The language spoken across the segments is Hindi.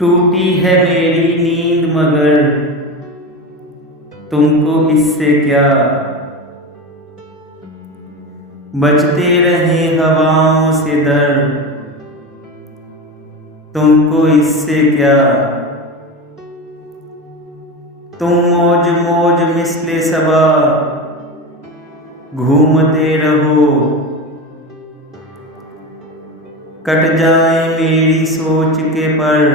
टूटी है मेरी नींद मगर तुमको इससे क्या। बजते रहे हवाओं से दर तुमको इससे क्या। तुम मौज मौज मिसले सबा घूमते रहो। कट जाए मेरी सोच के पर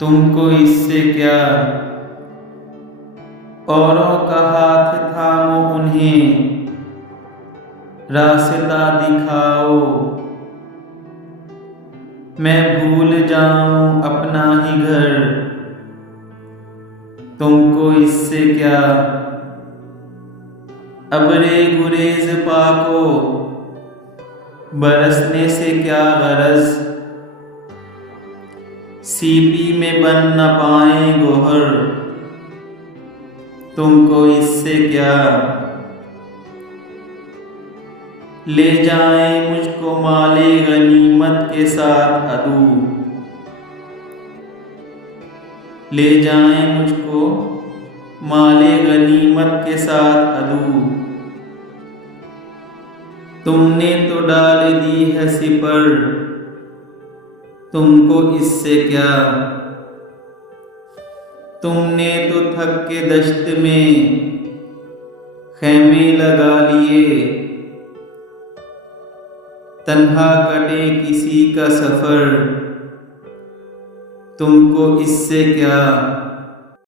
तुमको इससे क्या। औरों का हाथ थामो उन्हें रास्ता दिखाओ। मैं भूल जाऊं अपना ही घर तुमको इससे क्या। अबरे गुरेज पाको बरसने से क्या गरज। सीपी में बन न पाए गोहर तुमको इससे क्या। ले जाए मुझको माले गनीमत के साथ अदू। ले जाए मुझको माले गनीमत के साथ अदू। तुमने तो डाल दी है सिपर तुमको इससे क्या। तुमने तो थक के दश्त में खैमे लगा लिए। तन्हा कटे किसी का सफर तुमको इससे क्या।